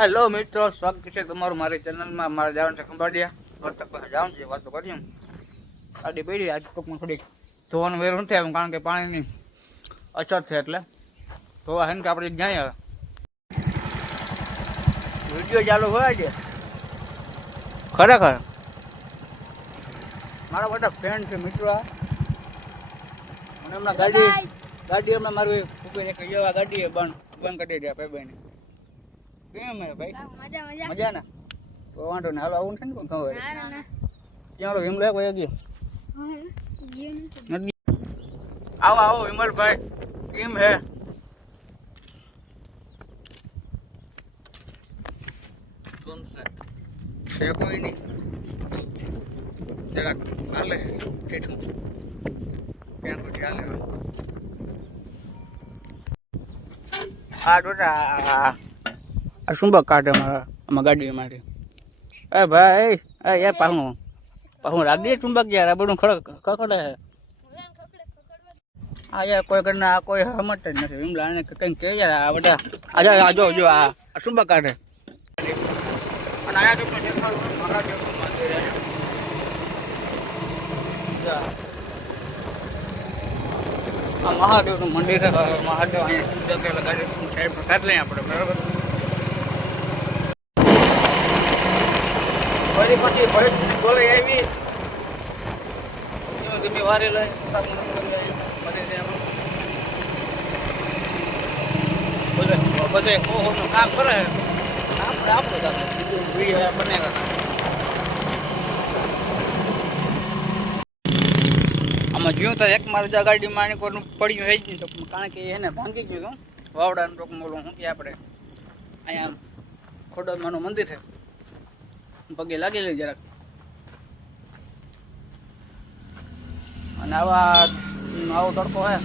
Hello મિત્રો, સ્વાગત છે તમારું મારી ચેનલમાં. મારે જવાનું છે ખંભાળિયા. વર્તક પાસે જવાનું છે, વાતો કરીએ. ગાડી પડી આજ ટૂંકમાં થોડીક ધોવાનું વેરું નથી આવ્યું, કારણ કે પાણીની અછત છે. એટલે ધોવા છે ને કે આપણે જાય હવે વિડીયો ચાલુ હોય છે. ખરેખર મારા બધા ફ્રેન્ડ છે મિત્રો. અને હમણાં ગાડી હમણાં મારું ઉભી કે જેવા ગાડી બંધ કરી દે ભાઈ. કેમ હે ભાઈ? મજા ને? તો વાંધો ને, હાલો આવું છે ને પણ ખબર ક્યાં ઓલો વિમલો કોઈ ગયો? આવો આવો વિમલભાઈ, કેમ હે? છે કોઈ નહીં, જરાક હાલે ઠેઠું ક્યાં કોઈ હાલે. આ ડોટા આ સુંબક કાઢે આમાં ગાડી મારી. એ ભાઈ એ પાહું રાખી દે ચુંબક યાર. આ બધું ખખડે હે. હા યાર, કોઈ કરીને આ કોઈ સમજત જ નથી. વિમલા એને કંઈક કહે યાર. આ બધા આ જો આ સુંબક કાઢે. અને આયા તમને દેખાડું મહાદેવનું મંદિર. આ મહાદેવનું મંદિર છે. મહાદેવ અહીંયા પૂજા ગાડી સાઈડ પર કાઢ લઈએ આપણે, બરાબર. ફરી પછી ભરત બોલે આવી ધીમે ધીમે વારી લઈ બધે કામ કરે. આપણે આપણું વિડીયો બનાવ્યા. આમાં જોયું તો એક મારા ગાડીમાં આની કોઈનું પડ્યું હોય જ નહીં, તો કારણ કે એને ભાંગી ગયું હતું. વાવડાનું ટોકમાં ઓલું શું કે આપણે અહીંયા ખોડલમાનું મંદિર છે, પગે લાગેલી જરાક. અને આવો તડકો હે,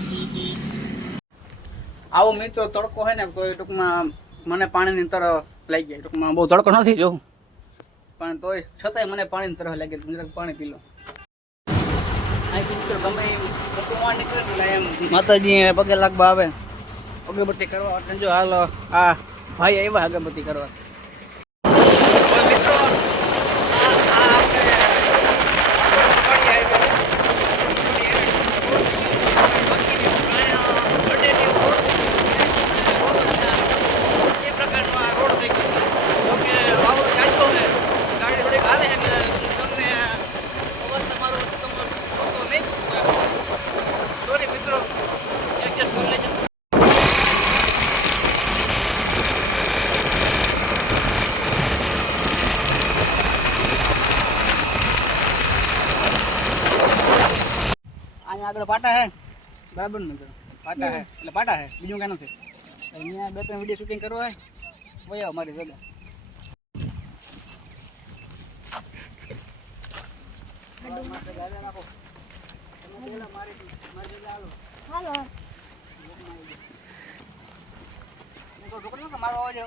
આવો મિત્રો તડકો હે ને, તો ટૂંકમાં મને પાણીની તરફ લાગી જાય. ટૂંકમાં બહુ તડકો નથી જોઉં, પણ તોય છતાંય મને પાણીની તરફ લાગે. જરાક પાણી પી લો. અહીંથી મિત્રો ગમે મોટું નીકળે એટલે એમ માતાજી પગે લાગવા આવે, અગરબત્તી કરવા. એટલે જો હાલો આ ભાઈ આવ્યા અગરબત્તી કરવા. આગળ પાટા હે, બરાબર ને? પાટા હે એટલે પાટા હે, બીજું કઈ નથી. અહીંયા 2-3 વિડીયો શૂટિંગ કરવો હોય વયા મારી જગ્યા. મારો અવાજ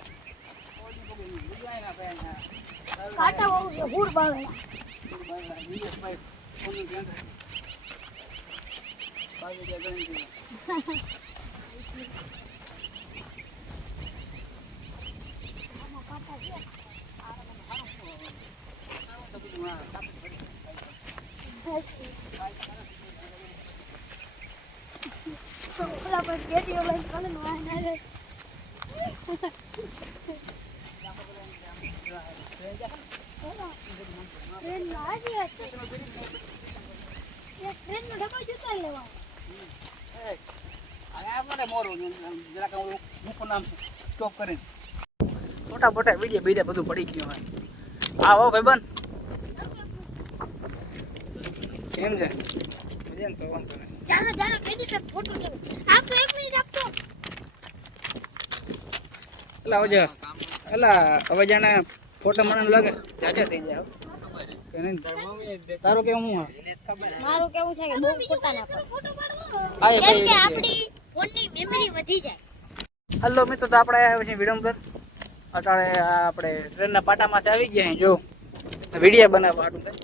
મોટા મોટા વિડીયો બીજા બધું પડી ગયું હોય. આવો ભાઈ બન, કેમ છે? મજા ને? તો વાંધો નહીં. જાનો જાનો કેડી પર ફોટો લેવો. આપો 1 મિનિટ આપતો. એલા આવજો. એલા હવે જાણે ફોટો મને લાગે જાજા થઈ જાય કે નહીં? તારું કેવું હું? મારું કેવું છે કે બહુ ફોટા ના પડે, કેમ કે આપણી ફોનની મેમરી વધી જાય. હેલો મિત્રો, તો આપણે આવ્યા છીએ વિડીયો પર. અત્યારે આપણે ટ્રેનના પાટામાંથી આવી ગયા. જો વિડીયો બનાવવા હાટું થાય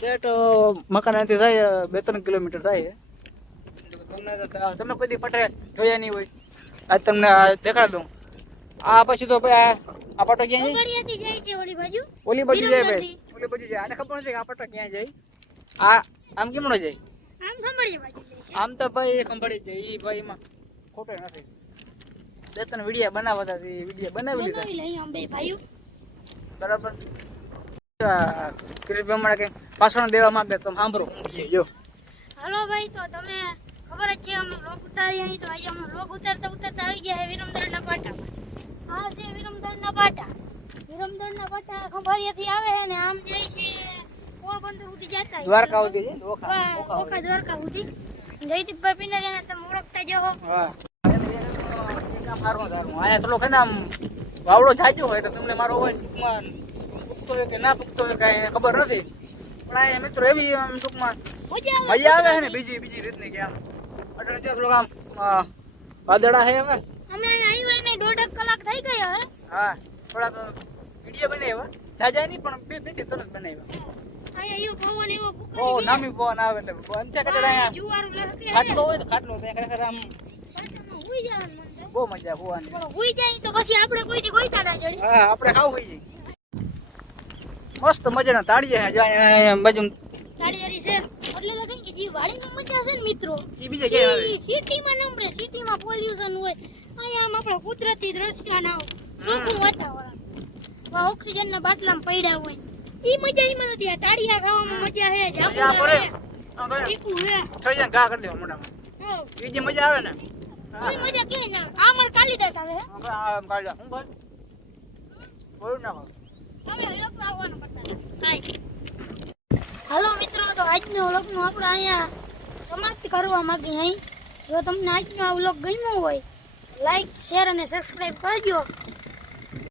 સેટ મકાનાથી થાય 2-3 કિલોમીટર થાય. તમે કોઈ દી પાટે જોયા નહીં હોય, આજ તમને દેખાડ દઉં. આ પછી તો ભાઈ આ પાટો ક્યાં જાય ખંભાળિયાથી જાય છે ઓલી બાજુ ઓલી બાજુ જાય ભાઈ વિરમગઢથી. ઓલી બાજુ જાય આને ખબર નથી કે આ પાટો ક્યાં જાય આ આમ કેમનો જાય આમ ખંભાળિયા બાજુ જાય છે આમ તો ભાઈ ખંભાળી જાય ઈ ભાઈ માં ખોટો નથી બે ત્રણ વિડિયા બનાવવા હતા એ વિડિયા બનાવી લીધા બનાવી લઈએ અમે બે ભાઈઓ બરાબર ક્રિસ બમણા કે પાછળ દેવા માંગે તો સાંભળો ઊંઘી જો હાલો ભાઈ તો તમે ખબર જ છે અમે વ્લોગ ઉતારી અહીં તો આજે અમે વ્લોગ ઉતારતા ઉતારતા આવી ગયા છે વિરમદળના પાટા આ છે વિરમદળના પાટા વિરમદળના પાટા ખંભાળિયાથી આવે છે ને આમ જાય છે પોરબંદર સુધી જતા હોય. દ્વારકા સુધી છે ઓખા દ્વારકા સુધી જયદીપભાઈ પિંડારિયાને તમે ઓળખતા જ હો. હા કામ સારું સારું આયા થોડો કે આમ વાવડો જાજો હોય એટલે તમને મારો હોય ટૂંકમાં પૂગતો હોય કે ના પૂગતો હોય કાંઈ ખબર નથી પણ આ મિત્રો એવી આમ ટૂંકમાં મજા આવે છે ને બીજી રીતની કે આમ અટલ જો થોડુંક આમ વાદળા છે હવે અમે અહીં આવ્યા ને 1.5 કલાક થઈ ગયો હે હા થોડાક વિડીયો બનાવ્યા જાજા નહીં પણ બે થી તરત બનાવ્યા અહીંયા એવો પવન એવો ઓ ફૂંકાઈ નામી પવન આવે એટલે અંતે કદાચ અહીંયા જુવારું લહકે ખાટલો હોય તો ખાટલો ત્યાં ખરેખર આમ પાટામાં હુઈ જવાનું મન થાય. બહુ મજા હોવાની પણ હુઈ જાય તો પછી આપણે કોઈથી ગોઈતા ના ચડી હા આપણે ખાવું હોય મસ્ત મજાના તાળીએ છે જાય બાજુ તાળીયારી છે એટલે તો કઈ કે જે વાડીમાં મજા છે ને મિત્રો એ બીજે ક્યાં આવે સિટીમાં નંબરે સિટીમાં પોલ્યુશન હોય અહીંયા આમ આપણે કુદરતી દ્રશ્ય ના સુખું વાતાવરણ ઓક્સિજનના બાટલામાં પડ્યા હોય ઈ મજા ઈમાં નથી આ તાળિયા ખાવામાં મજા હે મજા જાંબુ પડે હે ચીકુ હે થઈ જાય ઘા કરી દેવા મોઢામાં હા, એ જે મજા આવે ને ઈ મજા કે ના આ માર કાલિદાસ આવે હે આમ કાઢી જા. હું ભાઈ બોલું ના ભાઈ. તમે વ્લોગ આવવાનું કરતા હાય હાલો મિત્રો તો આજનો વ્લોગનો આપણે અહીંયા સમાપ્ત કરવા માંગીએ અહીં જો તમને આજનો આ વ્લોગ ગમ્યો હોય લાઈક શેર અને સબસ્ક્રાઇબ કરજો